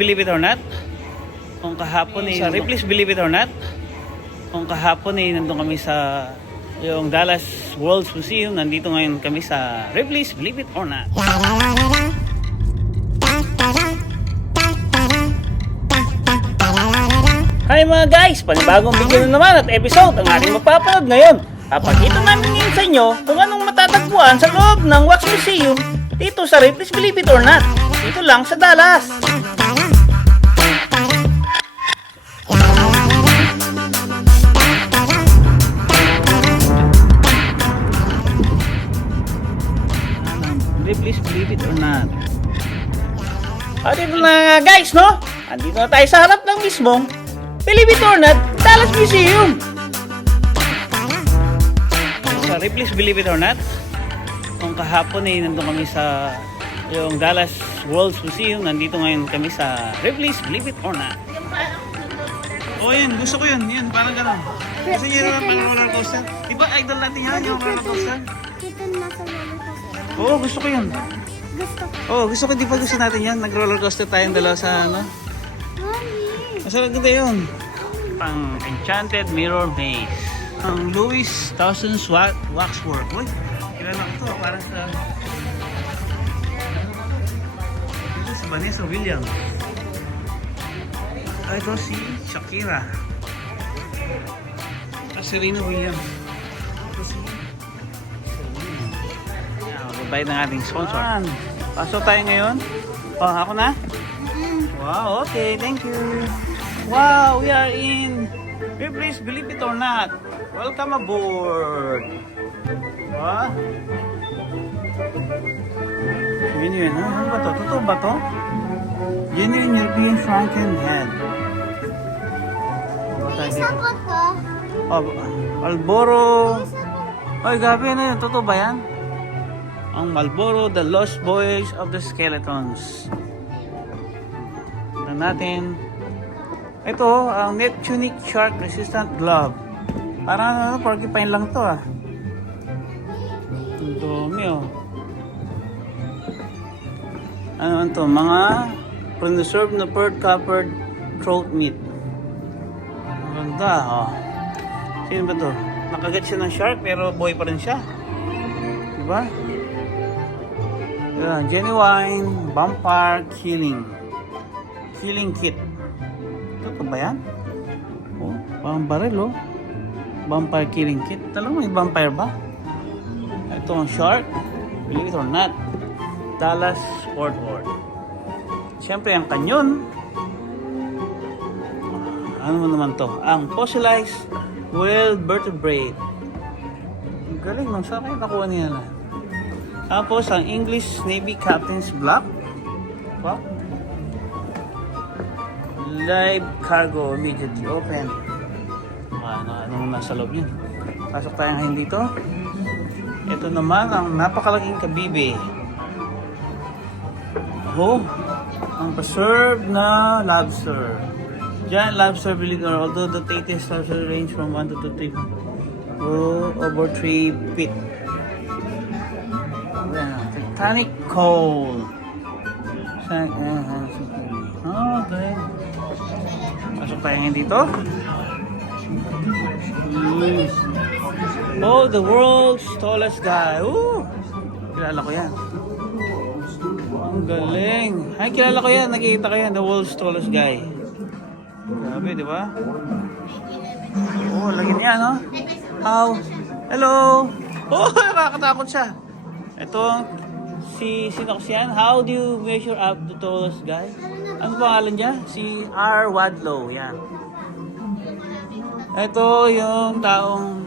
Believe it or not, kung kahapon sa Ripley's Believe it or not, kung kahapon nandun kami sa yung Dallas World Museum, nandito ngayon kami sa Ripley's Believe it or not. Hi mga guys! Panibagong video na naman at episode ang ating mapapanood ngayon. Papakita namin ngayon sa inyo kung anong matatagpuan sa loob ng Wax Museum dito sa Ripley's Believe it or not. Dito lang sa Dallas. Please believe it or not. Dito na nga guys, no? Andito na tayo sa harap ng mismong Believe it or not, Dallas Museum. Sa Ripley's Believe it or not, kung kahapon nandun kami sa yung Dallas World Museum, nandito ngayon kami sa Ripley's Believe it or not. Oh yan, gusto ko yun, parang gano'n. Gusto nyo naman parang roller coaster? Diba idol natin yan, yung roller coaster? Kita nasa roller coaster. Oo, gusto ko yun. Gusto ko. Oo, gusto ko, di ba gusto natin yan? Nag-roller coaster tayong dalawa sa ano? Mami. Masarap ganda yun. Pang Enchanted Mirror Maze. Ang Louis Towson's Waxwork. Uy, kilala ko to. Parang sa... Ito si Vanessa Williams. Ito si Shakira. Serena Williams. Ito si... Bayad ng ating sponsor. Pasok tayo ngayon. Oh, ako na? Wow, okay, thank you. Wow, we are in Ripley's Believe it or not. Welcome aboard. Wow. Genuine, ha? Ano ba to? Totoo ba to? Genuine European Franken Head. Isapot ko. Oh, Marlboro. Oy, gabi na yun. Totoo ba yan? Ang Marlboro, The Lost Boys of the Skeletons. Tignan natin. Ito, ang Net Tunic Shark Resistant Glove. Parang porcupine lang to ah. Ang dumi oh. Ano to? Mga preserved na bird-covered throat meat. Ang ganda oh. Sino ba to? Nakagat siya ng shark pero buhay pa rin siya. Diba? Yeah, genuine vampire killing kit. Ito ba yan? Oh, parang baril oh. Vampire killing kit. Talagang may vampire ba? Ito ang shark. Believe it or not. Dallas Fort Worth. Siyempre ang kanyon. Ano naman to? Ang fossilized whale vertebrate. Ang galing nung saan kayo nakuha niya na. Tapos, ang English Navy Captain's Block. Wow. Live cargo immediately open. Ano nasa loob yun? Pasok tayo ngayon dito. Ito naman ang napakalaking kabibe. Oh, ang preserved na lobster. Giant lobster believed or although the tightest lobster range from 1 to 2 over 3 feet. Titanic coal. Okay. Pasok tayo ngayon dito. Oh, the world's tallest guy. Ooh! Kilala ko yan. Ang galing. Ay, kilala ko yan. Nakikita ko yan. The world's tallest guy. Grabe, di ba? Oh, lagi niya, no? How? Hello! Oh, nakakatakot siya. Ito, sino ko siyan? How do you measure up the tallest guy? Ano pangalan niya? Si R. Wadlow. Yan. Ito yung taong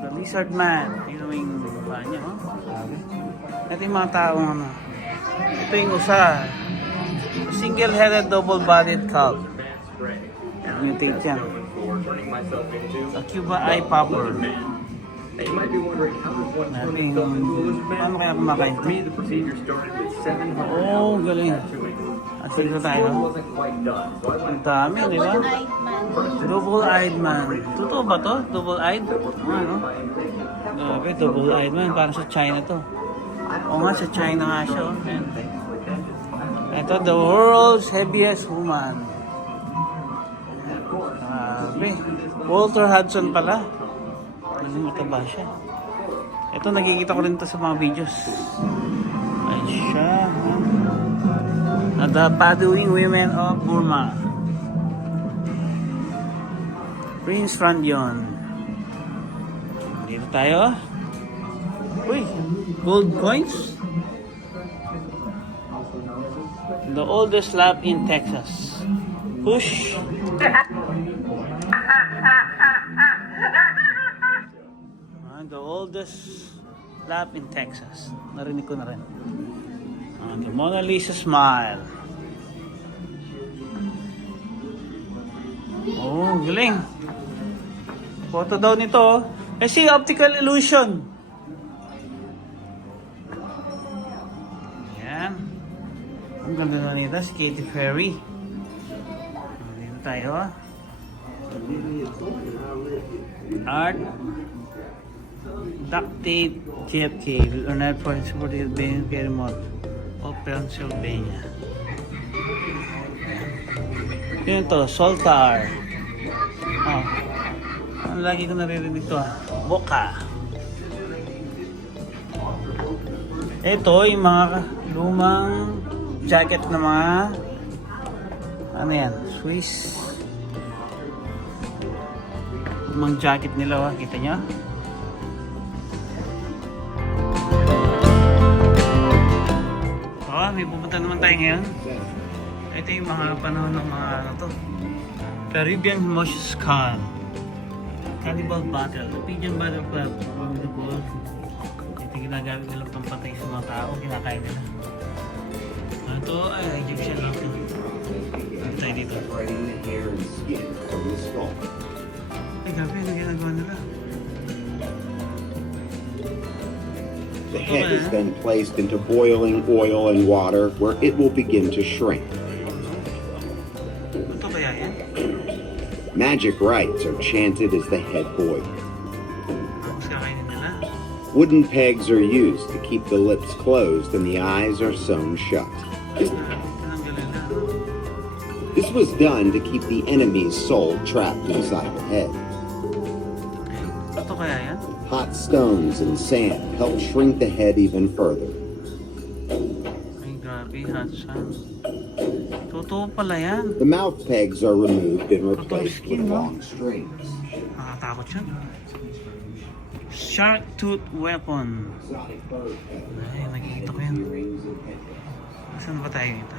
The Lizard Man. Ito yung mukha niya, oh. Ito yung mga taong ano. Ito yung usa. Single-headed, double-bodied cult. Mutate yan. A Cuba eye popper. You might be wondering how does one Nating, paano kaya kumakain ito? For me, the procedure started with 700 Oh, galing. At But sino it tayo? still wasn't quite done. So I Ang went dami, di ba? Double-eyed man. Totoo ba to? Double-eyed? Ano? Grabe, double-eyed man. Parang sa China to. Oo nga, sa China nga siya. Oh. Ito, the world's heaviest woman. Grabe. Walter Hudson pala. Naging mataba siya. Ito, nakikita ko rin to sa mga videos. Ayan siya. The Paduing Women of Burma. Prince Randion. Dito tayo. Uy, gold coins. The oldest lab in Texas. Push. The oldest lab in Texas. Narinig ko na rin. The Mona Lisa smile. Oh, galing. Photo daw nito. Kasi optical illusion. Yan. Ang ganda na nito, si Katy Perry. Dito tayo. Art. Duct tape, JFK, Leonard Point, supported by Piermont of Pennsylvania. Yun to, Soltar. Oh. Ang lagi ko naririnig ito Boca. Ito yung mga lumang jacket na mga ano yan, Swiss. Lumang jacket nila, kita nyo? May pupunta naman tayo ngayon. Ito yung mga panahon ng mga ano to. Caribbean Moses Khan. Cannibal Battle. The Pigeon Battle Club. Ito yung ginagamit nilang pampatay sa mga tao. Kinakain nila. Ito ay Egyptian lang. Ito tayo dito. Ay gabi, ano ginagawa nila? The head is then placed into boiling oil and water where it will begin to shrink. Ito kaya yan? Magic rites are chanted as the head boils. Tapos kakainin nila. Wooden pegs are used to keep the lips closed and the eyes are sewn shut. Tinanggalin na. This was done to keep the enemy's soul trapped inside the head. Ito kaya yan? Hot stones and sand help shrink the head even further. Ay grabe, Hudson. Totoo pala yan. The mouth pegs are removed and replaced with long strings. Nakakatakot yun. Shark tooth weapon. Ay, nakikita ko yan. Saan ba tayo dito?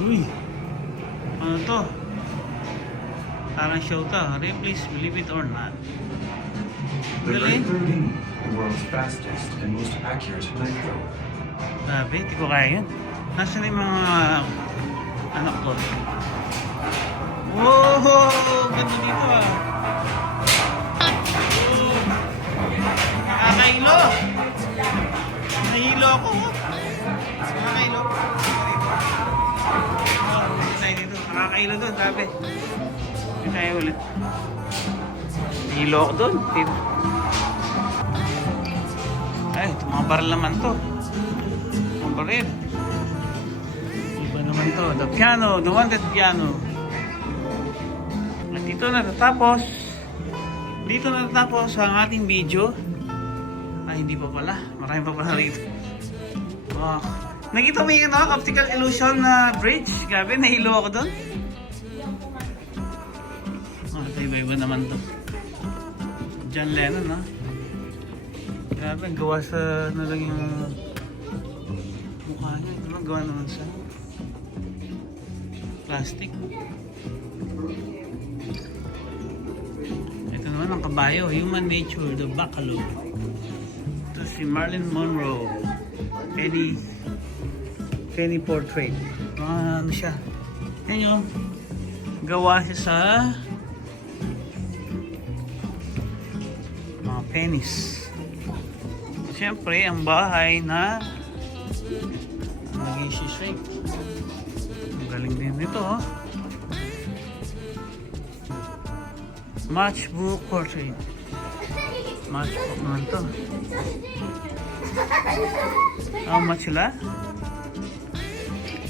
Uy! Ano to? Parang show to. Please believe it or not. The Galing. Ray 13, the world's fastest and most accurate knife thrower. Grabe, di ko kaya yun. Nasaan yung mga anak ko? Wow! Ganda dito ah. Oh. Nakakailo! Nahilo ako. Nakakailo. Oh, tayo dito. Nakakailo doon, grabe. Hindi tayo ulit. Nahilo ako doon. Ay, ito mga baril naman to. Mga baril. Iba naman to. The piano, the wanted piano. At dito natatapos. Dito natatapos ang ating video. Ay, hindi pa pala. Marami pa pala rito. Wow. Nakita mo yung optical illusion na bridge? Grabe, nahilo ako doon. Oh, ito iba-iba naman to. John Lennon, ha? Grabe, gawa sa ano lang yung mukha niya. Ito lang, gawa naman sa plastic. Ito naman ang kabayo, human nature, the buffalo. Ito si Marilyn Monroe. Penny portrait. Ano siya? Yan yung gawa siya sa mga pennies. Siyempre, ang bahay na nag-i-shake. Ang galing din nito, oh. Matchbook portrait. Matchbook naman to. How much sila?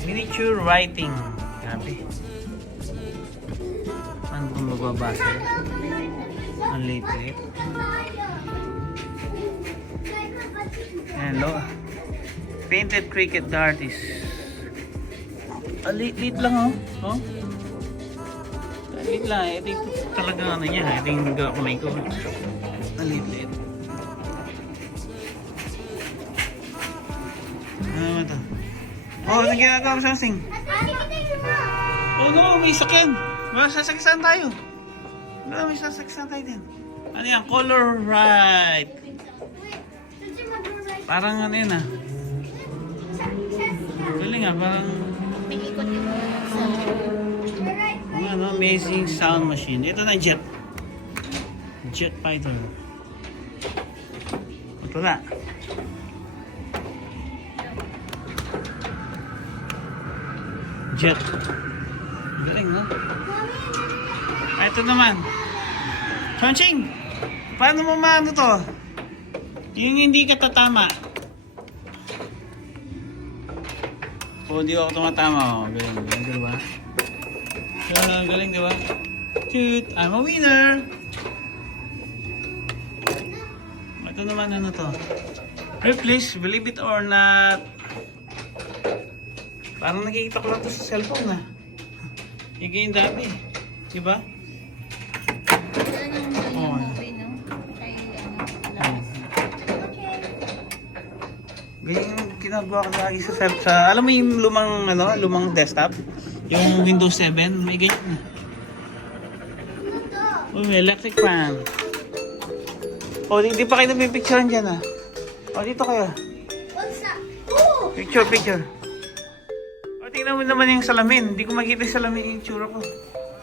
Miniature writing. Grabe. Ano kung magbabasa? Ang liit-liit. Hello. Painted cricket artist. Ang liit-liit lang oh. Oh. Ang liit lang. Ito yung talaga ano niya. Ito yung kamay ko. Ang liit-liit. Ano naman ito? Oh, ano ginagawa mo sa sing? Oh no, may sakyan. Sasakyan tayo. No, may sasakyan tayo din. Ano yan? Color right. Parang ano yun ah. Galing ah, parang ano, amazing sound machine. Ito na jet. Jet fighter. Ito na. Jet. Galing no? Ah, ito naman. Chongqing! Paano mo maano to? Yung hindi ka tatama. O, di ako tumatama. O, galing, galing, diba? Galing, diba? Shoot! I'm a winner! Ito naman, ano to? Please, believe it or not. Parang nakikita ko lang to sa cellphone na. Yung ganyan dami. Diba? Oh. Ganyan yung ginagawa ko lagi sa cellphone. Alam mo yung lumang desktop? Yung Windows 7, may ganyan na. Oh, may electric fan. Oh, hindi pa kayo nabipicturean dyan ah. Oh, dito kayo. Picture. Oh, tingnan mo naman yung salamin. Hindi ko makita yung salamin yung tsura ko.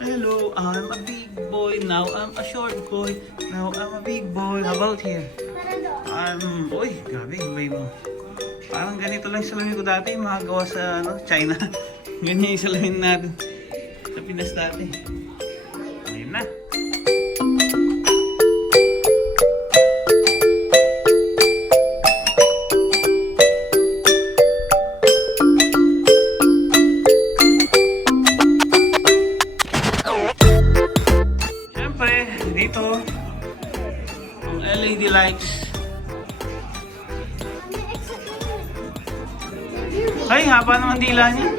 Hello, I'm a big boy. Now I'm a short boy. Now I'm a big boy. How about here? Uy, grabe, iba mo. Parang ganito lang yung salamin ko dati. Mga gawa sa China. Ganyan yung salamin natin. Sa Pinas dati. Ayun na. Dito, yung LED lights. Ay, haba naman dila niya.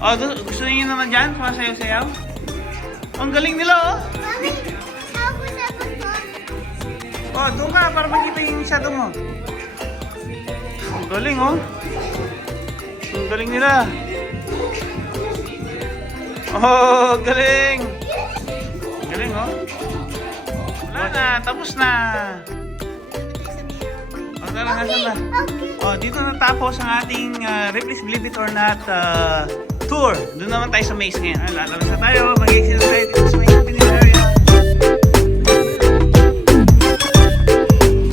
Oh, gusto niyo naman dyan? Sumasayaw-sayaw? Ang galing nila, oh. Oh, doon ka para makita yung shadow mo. Ang galing, oh. Ang galing nila. Oh, galing. Galing, oh. Wala na, tapos na. O, tara, nasan na? O, dito natapos ang ating Ripley's Believe It or Not tour. Doon naman tayo sa maze ngayon. Lalabas na tayo, mag-exit tayo dito sa may opening area.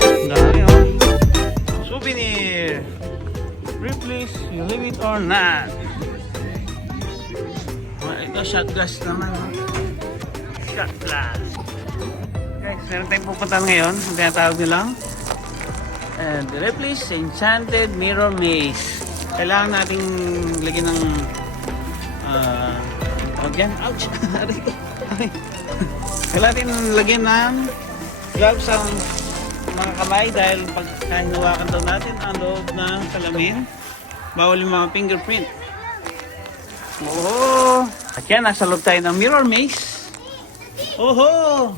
Ang dami, oh. Souvenir. Ripley's Believe It or Not. Ito, shot glass naman, oh. Shot glass. Guys, meron tayong pupuntahan ngayon. Ang tinatawag nilang the Ripley's Enchanted Mirror Maze. Kailangan nating lagyan ng tawag yan. Ouch! Aray ko. Kailangan natin lagyan ng gloves ang mga kamay dahil pag hinawakan daw natin ang loob ng salamin, bawal yung mga fingerprint. Oo! At yan, nasa loob tayo ng Mirror Maze. Oho!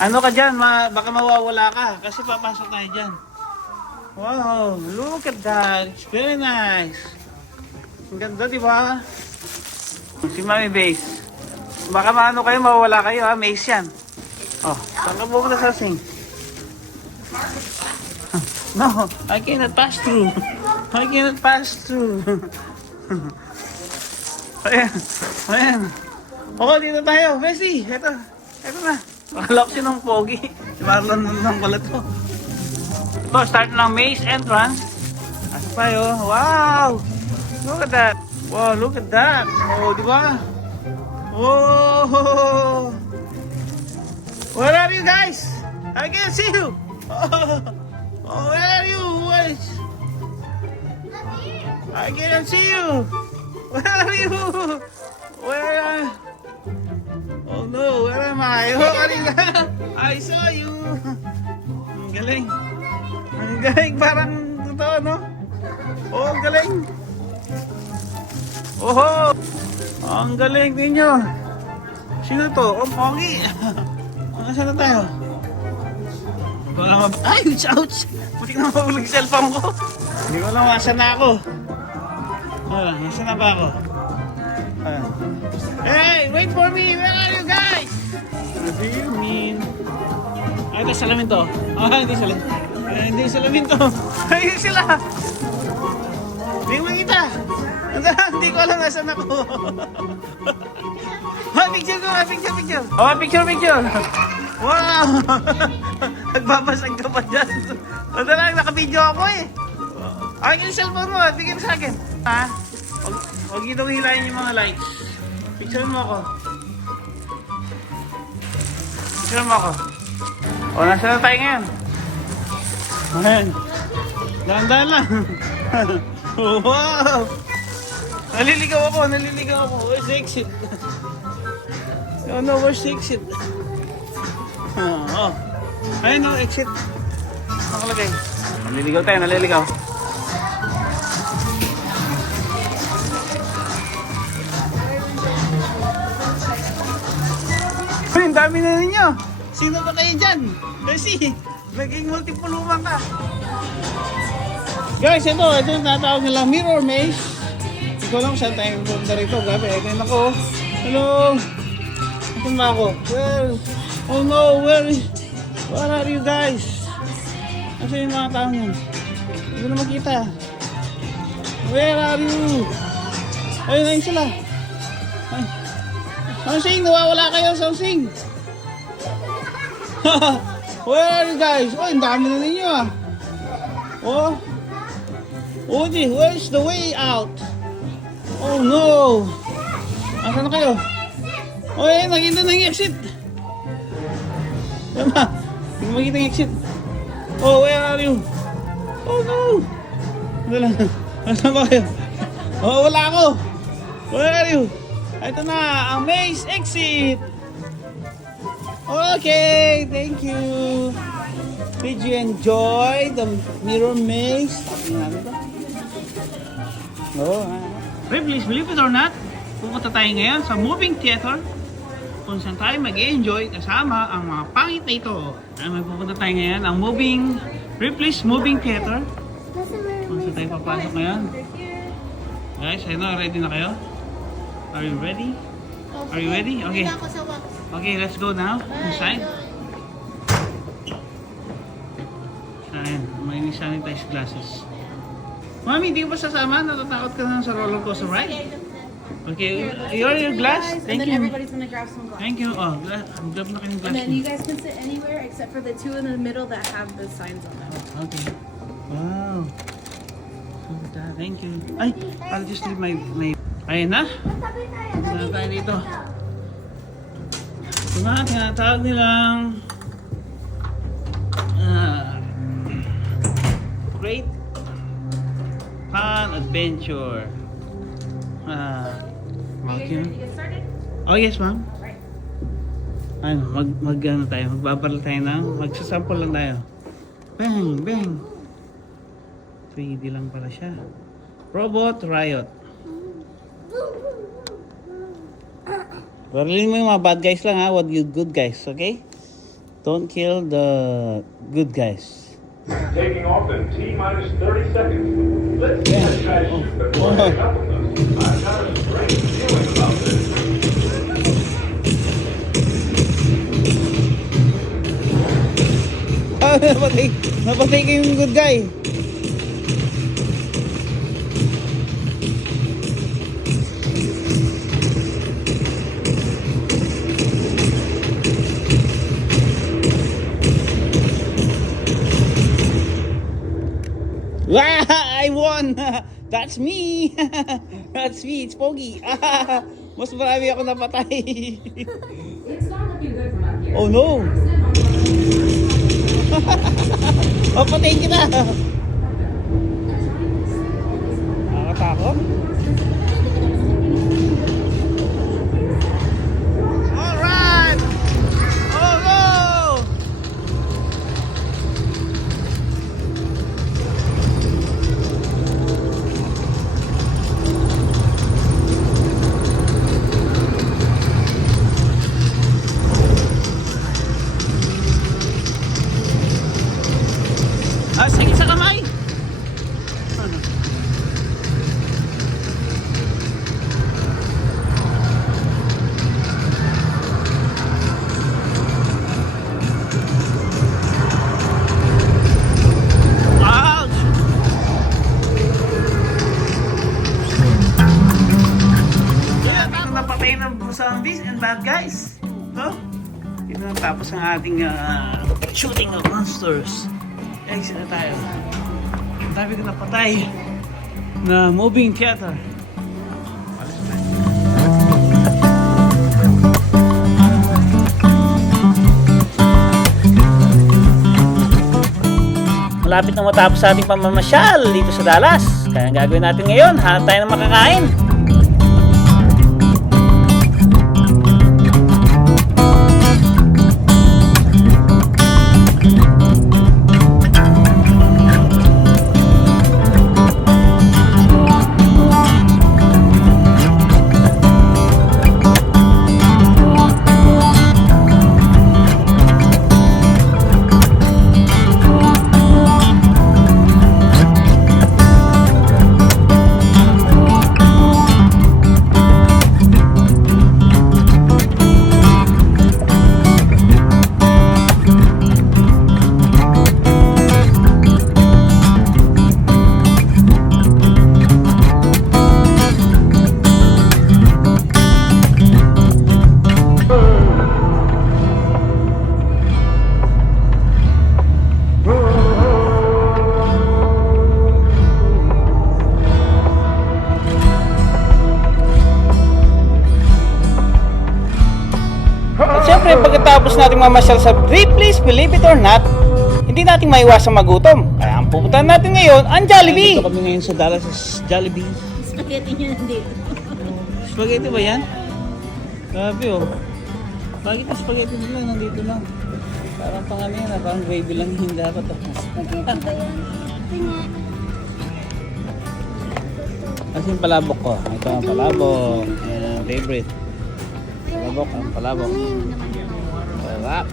Ano ka dyan? Baka mawawala ka kasi papasok tayo dyan. Wow! Look at that! It's very nice! Ang ganda, di ba? Si Mami Base. Baka maano kayo, mawawala kayo ha? Maze yan. Oh, saan ka pupunta sa sing? No, I cannot pass through. I cannot pass through. Ayan. Ayan. Oo, dito tayo. Bessie, eto na. Akala ko sinong pogi. Si Marlon lang pala to. Ito, start ng maze entrance. Asa tayo? Wow! Look at that. Wow, look at that. Oh, di ba? Oh! Where are you guys? I can't see you. Oh, where are you? I cannot see you. Where are you? Where are? Oh no, where am I? Oh, kanina. I saw you. Ang galing. Ang galing, parang totoo, no? Oh, ang galing. Oh, ang galing ninyo. Sino to? Oh, Pogi. Nasaan na tayo? Hindi ko alam. Ay, ouch! Buti na mabulag yung cellphone ko. Hindi ko alam, asan na ako. Nasaan na ba ako? Hey, wait for me! Where are you guys? What do you mean? Ay, ito salamin to. Hindi salamin. Hindi salamin to. Ayun sila! Hindi mo makita. Hindi ko alam nasaan ako. Picture ko! Picture! Oh, picture! Wow! Nagbabasag ka pa dyan. Ano lang, naka-video ako eh. Akin yung cellphone mo, bigyan mo sa akin. Ha? Huwag dito hilayin yung mga lights. Picture mo ako. O, nasa na tayo ngayon? Ayan. Dahan-dahan lang. Wow! Naliligaw ako. Where's the exit? No, where's the exit? Oh. Ayun no, exit. Nakalagay. Naliligaw. Ay, ang dami na ninyo. Sino ba kayo dyan? Kasi, naging multipuluman ka. Guys, ito yung tatawag nilang mirror maze. Hindi ko alam saan tayo punta rito. Gabi, ayun ako. Hello. Saan ba ako? Where? Oh no, where are you guys? Nasaan yung mga tao niyan? Hindi ko na makita. Where are you? Ayun sila. Ay. Sangsing, nawawala kayo, Sangsing. Where are you guys? Oh, ang dami na ninyo ah. Oh. Woody, where's the way out? Oh no. Asan na kayo? Oh, ayun, nakita na yung exit. Tama, hindi ko makita yung exit. Oh, where are you? Oh no. Wala. Asan ba kayo? Oh, wala ako. Where are you? Ito na, ang maze exit. Okay, thank you. Did you enjoy the mirror maze? Oh, please believe it or not, pupunta tayo ngayon sa moving theater kung saan tayo mag-enjoy kasama ang mga pangit na ito. Magpupunta tayo ngayon ang Ripley's Moving Theater. Kung saan tayo papasok ngayon. Guys, I know, ready na kayo? Are you ready? Are you ready? Okay. Okay, let's go now. Inside. Ayan, may sanitized glasses. Mami, di ko ba sasama? Natatakot ka na sa roller coaster ride? Okay, your glass? Thank you. Everybody's gonna grab some glass. Thank you. Oh, grab na kayong glass. And then you guys can sit anywhere except for the two in the middle that have the signs on them. Okay. Wow. Thank you. Ay, I'll just leave my... Ayun na. Saan tayo dito? Ito nga, tinatawag nilang... Great Fun Adventure. Okay. Oh, yes, ma'am. Ano, ano tayo, magbabaril tayo magsasample lang tayo. Bang, bang. 3D lang pala siya. Robot Riot. Barilin mo yung mga bad guys lang ha, what you good guys, okay? Don't kill the good guys. Taking off in T-minus 30 seconds. Let's see the guys shoot before they couple us. I've got a strange feeling about this. Napatay ko yung good guy. Wow, I won! That's me! That's me, it's Pogi. Mas marami ako napatay. It's not looking good from up here. Oh no! O, patayin kita. Nakakatakot. Alright! Oh, go! Ah, sige sa kamay. Ano? Ouch! Kaya tayo napatay ng zombies and bad guys. No? Ito na tapos ang ating shooting of monsters. Exit na tayo. Ang dami ko napatay na moving theater. Malapit na matapos sa ating pamamasyal dito sa Dallas. Kaya ang gagawin natin ngayon, hanap tayo ng makakain. At syempre, pagkatapos natin mamasyal sa Ripley's, believe it or not, hindi natin maiwasang magutom. Kaya ang pupuntahan natin ngayon, ang Jollibee! Dito kami ngayon sa Dallas Jollibee. Spaghetti niya nandito. Spaghetti ba yan? Grabe oh. Bakit yung spaghetti nila nandito lang? Parang pang ano yan, parang gravy lang yun dapat. Spaghetti ba yan? Tingnan. Kasi yung palabok ko. Ito ang palabok. Ayan ang favorite. Palabok, ang palabok. Sarap.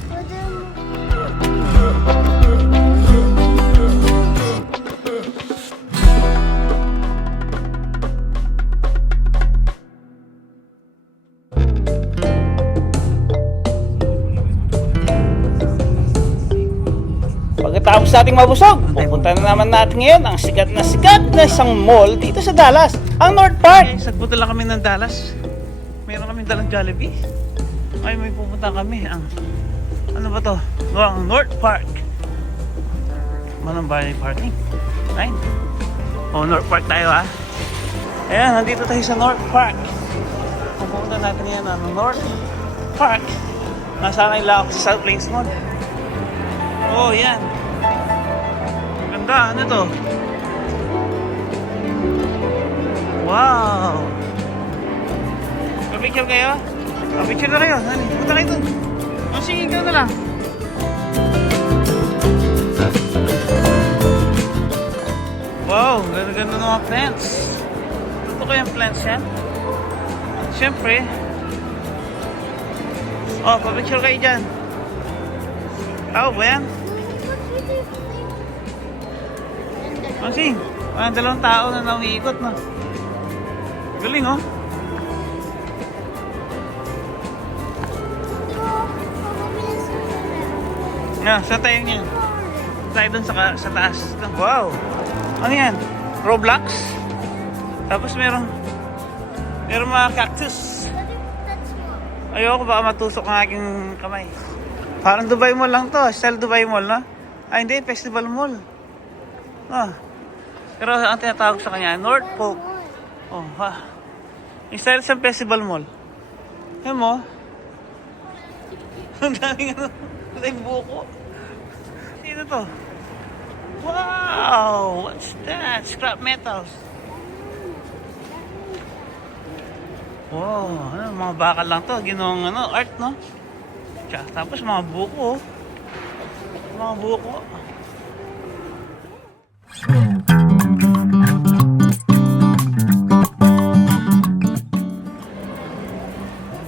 Pagkatapos nating mabusog, pupunta na naman natin ngayon ang sikat na isang mall dito sa Dallas, ang North Park. Sagpunta lang kami ng Dallas. Meron kami dalang Jollibee. Ay, may pupunta kami ang ano ba to? Ang North Park. Manang Valley Parking. Right? Oh, North Park tayo ha. Ayan, nandito tayo sa North Park. Pupunta natin yan ang North Park. Nasanay lang ako sa South Plains Mall. Oh, yan. Ganda, ano to? Wow! Picture kayo? Picture na kayo. Punta kayo doon. Sige, ikaw na lang. Wow, ganda-ganda ng mga plants. Ito ko yung plants yan. Siyempre. Oh, pa-picture kayo dyan. Tao ba yan? Masing, parang dalawang tao na naumiikot na. Galing oh. Yeah, saan tayo niyan? Tayo dun sa taas. Wow! Ano yan? Roblox? Tapos merong mga cactus. Ayoko baka matusok ang aking kamay. Parang Dubai Mall lang to. Style Dubai Mall, no? Ay, hindi. Festival Mall. Ah. Pero ang tinatawag sa kanya, North Polk. Oh, ha. Yung style sa Festival Mall. Ayan mo. Ang daming ano. Ang daming buko. Ano to? Wow! What's that? Scrap metals. Wow, ano, mga bakal lang to. Ginawang ano, art, no? Tsaka, tapos mga buko. Mga buko.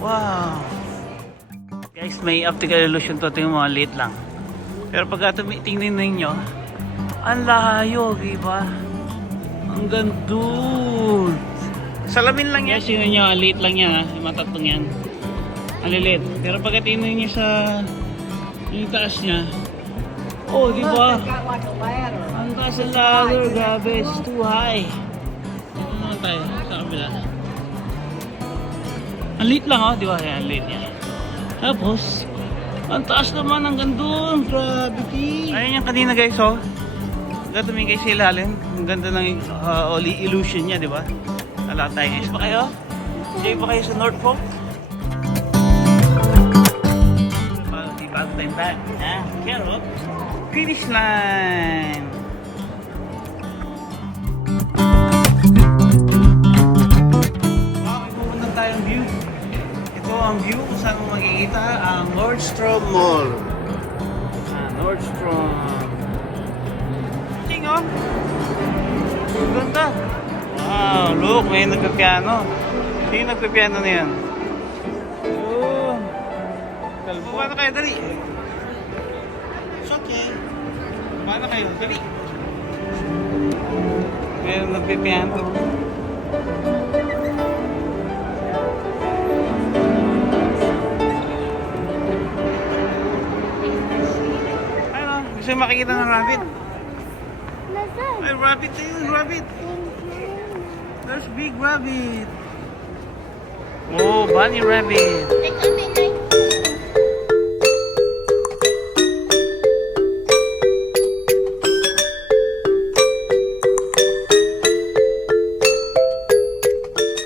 Wow! Guys, may optical illusion to. Ito yung mga liit lang. Pero pagka tingnan ninyo, ang layo, diba? Ang gandun. Salamin lang yan. Yes, yun nyo, ang liit lang yan, ha? Yung matatlong yan. Ang liit. Pero pagka tingnan nyo sa yung taas niya, oh, diba? Ang taas ng ladder, grabe. It's too high. Ano naman tayo sa kabila? Ang liit lang, oh, diba? Yan, ang liit niya. Tapos, ang taas naman ang gandun. Gravity. Ayun yung kanina guys, oh. Ganda tumingin kayo sa ilalim. Ang ganda ng illusion niya, di ba? Alak tayo. Enjoy ba kayo? Enjoy ba kayo sa North Fork? Bago tayong back. Pero, finish line. Okay, pupunta tayong view. Ito ang view kung saan mo makikita ang Nordstrom Mall. Nordstrom. Ting, oh. Ang ganda. Wow, look, may nagpipiano. Sino nagpipiano na yan? Oh. Paano kayo? Dali. It's okay. Paano kayo? Dali. May nagpipiano. Gusto yung makikita ng rabbit? Ay, rabbit ayun, rabbit. There's big rabbit. Oh, bunny rabbit.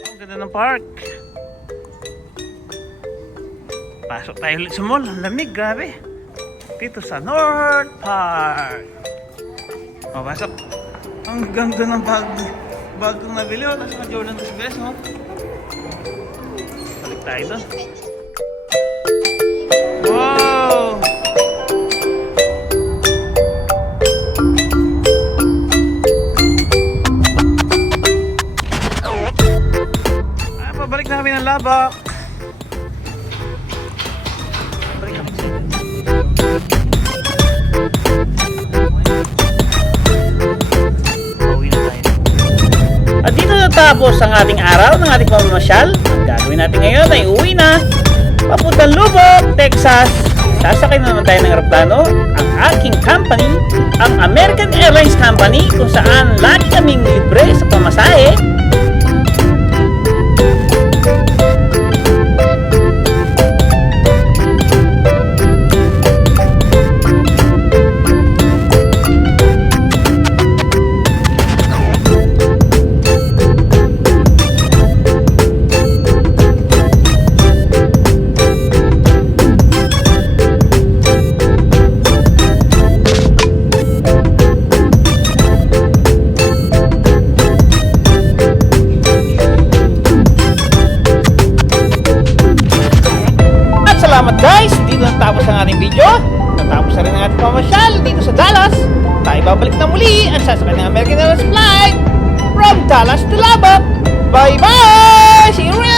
Ang ganda ng park. Pasok tayo ulit sa mall. Ang lamig, grabe. Dito sa North Park. Pasok. Ang ganda ng bag kong nabili. Tapos mga Jordan Express, no? Balik tayo doon. Wow! Pabalik na kami ng Labak. Balik kami. At dito natapos ang ating araw ng ating pamamasyal. Ang gagawin natin ngayon ay uwi na. Papuntang Lubbock, Texas. Sasakay na naman tayo ng aeroplano. Ang aking company, ang American Airlines Company, kung saan lagi kaming libre sa pamasahe. Salamat guys! Dito natapos ang ating video. Natapos na rin ang ating pamasyal dito sa Dallas. Tayo babalik na muli at sasakay ng American Airlines flight from Dallas to Lubbock. Bye bye! See you around!